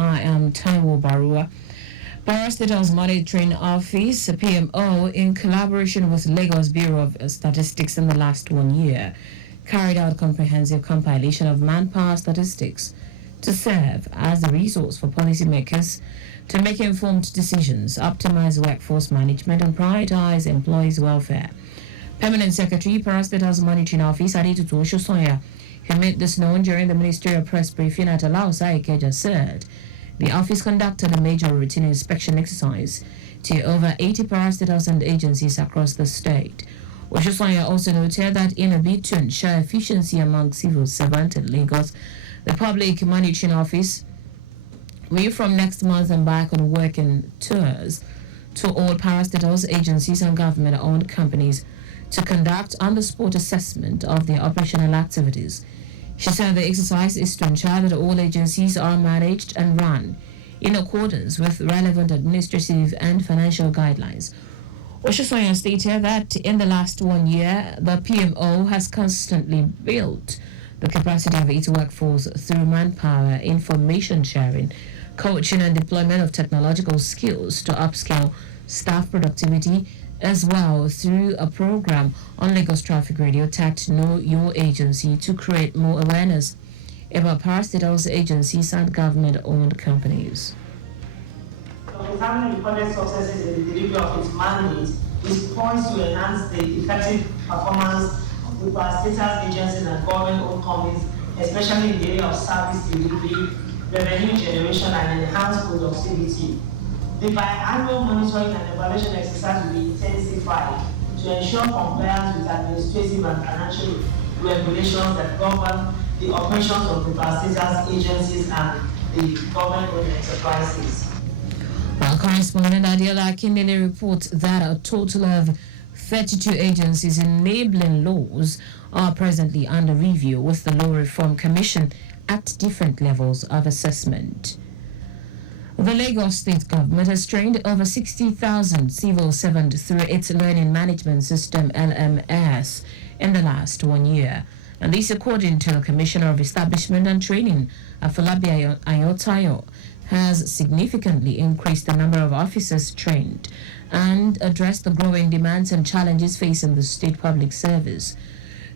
I am Taiwo Baruwa. Parastatal's Monitoring Office, PMO, in collaboration with Lagos Bureau of Statistics in the last 1 year, carried out comprehensive compilation of manpower statistics to serve as a resource for policymakers to make informed decisions, optimize workforce management, and prioritize employees' welfare. Permanent Secretary, Parastatal's Monitoring Office, Adetutu Oshosonya, who made this known during the ministerial press briefing at Alausa Ikeja, said the office conducted a major routine inspection exercise to over 80 parastatals and agencies across the state. Oshosonya also noted that in a bid to ensure efficiency among civil servants in Lagos, the Public Monitoring Office will from next month embark on working tours to all parastatals, agencies, and government-owned companies to conduct on-the-spot assessment of their operational activities. She said the exercise is to ensure that all agencies are managed and run in accordance with relevant administrative and financial guidelines. Oshosonya stated that in the last 1 year, the PMO has constantly built the capacity of its workforce through manpower, information sharing, coaching, and deployment of technological skills to upscale staff productivity, as well through a program on Lagos Traffic Radio tagged Know Your Agency to create more awareness about parastatals, agencies, and government-owned companies. With having recorded successes in the delivery of its mandate, is poised to enhance the effective performance of the parastatals, agencies, and government-owned companies, especially in the area of service delivery, revenue generation, and enhanced productivity. The biannual monitoring and evaluation exercise will be intensified to ensure compliance with administrative and financial regulations that govern the operations of the parastatals, agencies, and the government-owned enterprises. Well, correspondent Adiola Kindele reports that a total of 32 agencies enabling laws are presently under review with the Law Reform Commission at different levels of assessment. The Lagos State Government has trained over 60,000 civil servants through its learning management system, LMS, in the last 1 year. And this according to the Commissioner of Establishment and Training, Afolabi Ayotayo, has significantly increased the number of officers trained and addressed the growing demands and challenges facing the state public service.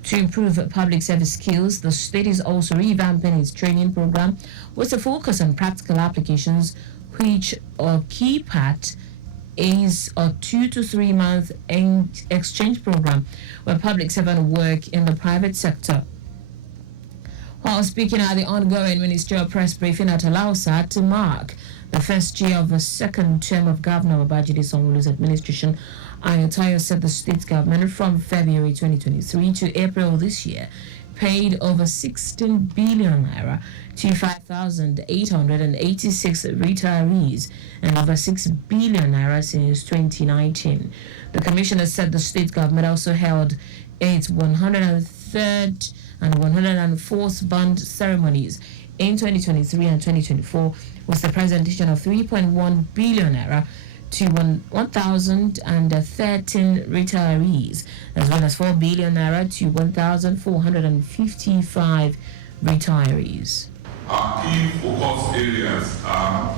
To improve public service skills, the state is also revamping its training program with a focus on practical applications, which a key part is a 2 to 3 month exchange program where public servants work in the private sector. While speaking at the ongoing ministerial press briefing at Alausa to mark the first year of the second term of Governor Babajide Sanwo-Olu's administration, Ayotayo said the state government from February 2023 to April this year paid over 16 billion naira to 5,886 retirees and over 6 billion naira since 2019. The commissioner said the state government also held its 103rd and 104th bond ceremonies in 2023 and 2024 with the presentation of 3.1 billion naira to 1,013 retirees, as well as 4 billion naira to 1,455 retirees. Our key focus areas are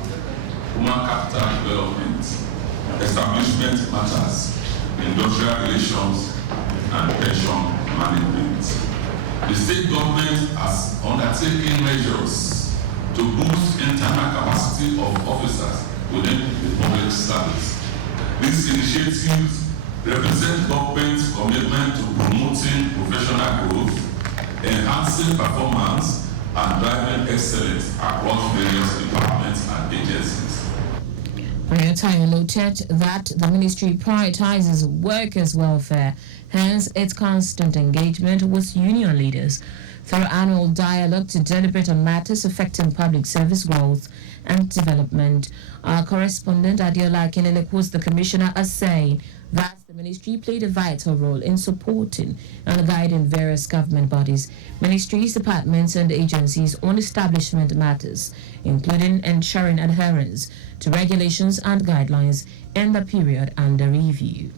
human capital development, establishment matters, industrial relations, and pension management. The state government has undertaken measures to boost internal capacity of officers within the public service. These initiatives represent government's commitment to promoting professional growth, enhancing performance, and driving excellence across various departments and agencies. Ayotayo noted that the ministry prioritizes workers' welfare, hence its constant engagement with union leaders through annual dialogue to deliberate on matters affecting public service growth and development. Our correspondent Adiola Akinele quotes the commissioner as saying that the ministry played a vital role in supporting and guiding various government bodies, ministries, departments, and agencies on establishment matters, including ensuring adherence to regulations and guidelines in the period under review.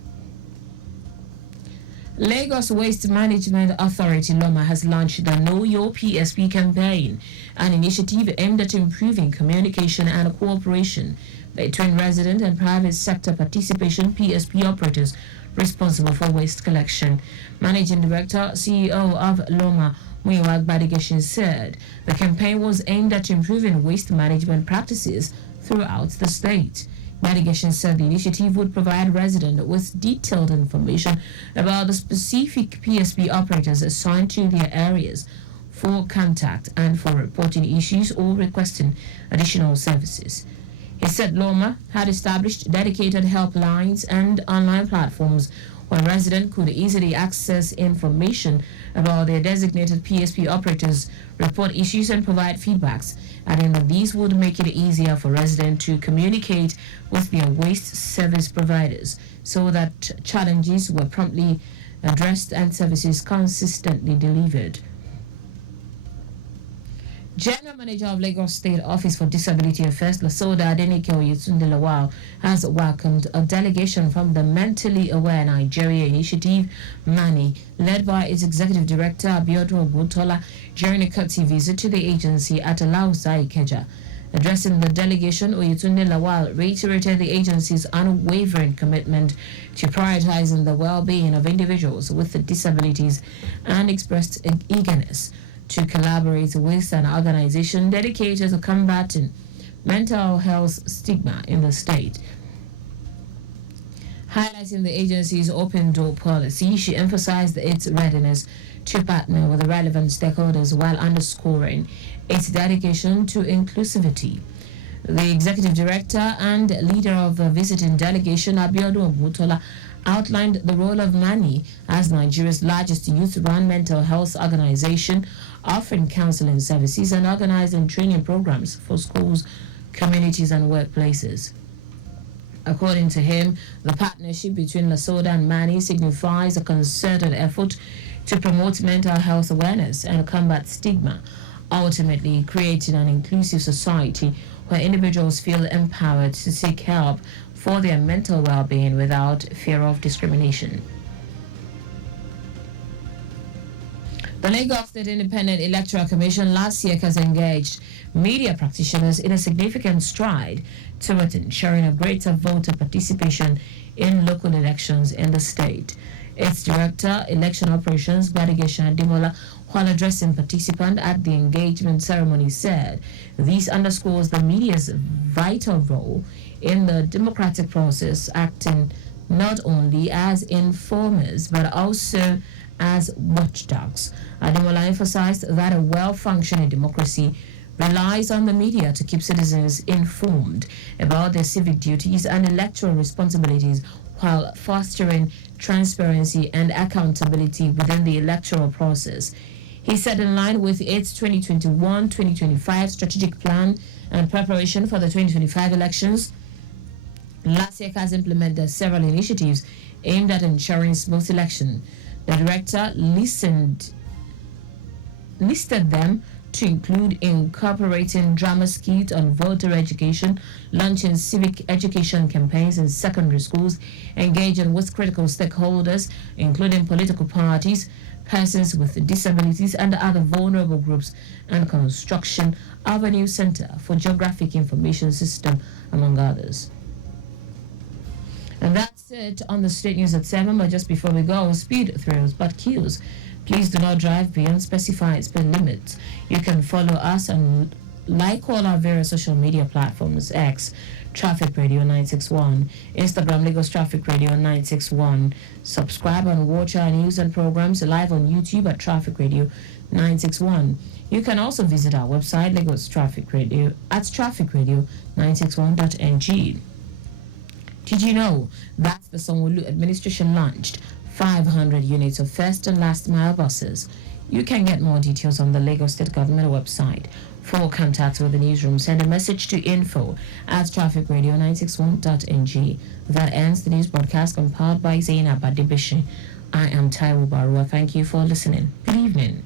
Lagos Waste Management Authority (LOMA) has launched the Know Your PSP campaign, an initiative aimed at improving communication and cooperation between resident and private sector participation PSP operators responsible for waste collection. Managing Director, CEO of LOMA, Muyiwa Gbadigeshin, said the campaign was aimed at improving waste management practices throughout the state. Gbadigeshin said the initiative would provide residents with detailed information about the specific PSP operators assigned to their areas for contact and for reporting issues or requesting additional services. He said LOMA had established dedicated helplines and online platforms where residents could easily access information about their designated PSP operators, report issues, and provide feedbacks, adding that these would make it easier for residents to communicate with their waste service providers so that challenges were promptly addressed and services consistently delivered. General Manager of Lagos State Office for Disability Affairs, Lasoda Adenike Oyetunde Lawal, has welcomed a delegation from the Mentally Aware Nigeria Initiative, MANI, led by its Executive Director, Abiodun Oguntola, during a courtesy visit to the agency at Alausa Ikeja. Addressing the delegation, Oyetunde Lawal reiterated the agency's unwavering commitment to prioritizing the well-being of individuals with disabilities and expressed eagerness to collaborate with an organization dedicated to combating mental health stigma in the state. Highlighting the agency's open door policy, she emphasized its readiness to partner with the relevant stakeholders while underscoring its dedication to inclusivity. The executive director and leader of the visiting delegation, Abiodun Oguntola, outlined the role of MANI as Nigeria's largest youth-run mental health organization, offering counseling services and organizing training programs for schools, communities, and workplaces. According to him, the partnership between Lasoda and MANI signifies a concerted effort to promote mental health awareness and combat stigma, ultimately creating an inclusive society where individuals feel empowered to seek help for their mental well-being without fear of discrimination. The Lagos State Independent Electoral Commission last year has engaged media practitioners in a significant stride toward ensuring a greater voter participation in local elections in the state. Its Director, Election Operations, Gbadigeshin Adimola, while addressing participants at the engagement ceremony, said this underscores the media's vital role in the democratic process, acting not only as informers but also as watchdogs. Ademola emphasized that a well-functioning democracy relies on the media to keep citizens informed about their civic duties and electoral responsibilities while fostering transparency and accountability within the electoral process. He said in line with its 2021-2025 strategic plan and preparation for the 2025 elections, LASIEC has implemented several initiatives aimed at ensuring smooth election. The director listed them to include incorporating drama skits on voter education, launching civic education campaigns in secondary schools, engaging with critical stakeholders, including political parties, persons with disabilities, and other vulnerable groups, and construction of a new center for geographic information system, among others. And that's it on the State News at 7. But just before we go, speed thrills but queues. Please do not drive beyond specified speed limits. You can follow us and like all our various social media platforms: X, Traffic Radio 961, Instagram, Lagos Traffic Radio 961. Subscribe and watch our news and programs live on YouTube at Traffic Radio 961. You can also visit our website, Lagos Traffic Radio, at trafficradio961.ng. Did you know that the Sanwo-Olu administration launched 500 units of first and last mile buses? You can get more details on the Lagos State Government website. For contact with the newsroom, send a message to info@trafficradio961.ng. That ends the news broadcast compiled by Zainab Adibishi. I am Taiwo Baruwa. Thank you for listening. Good evening.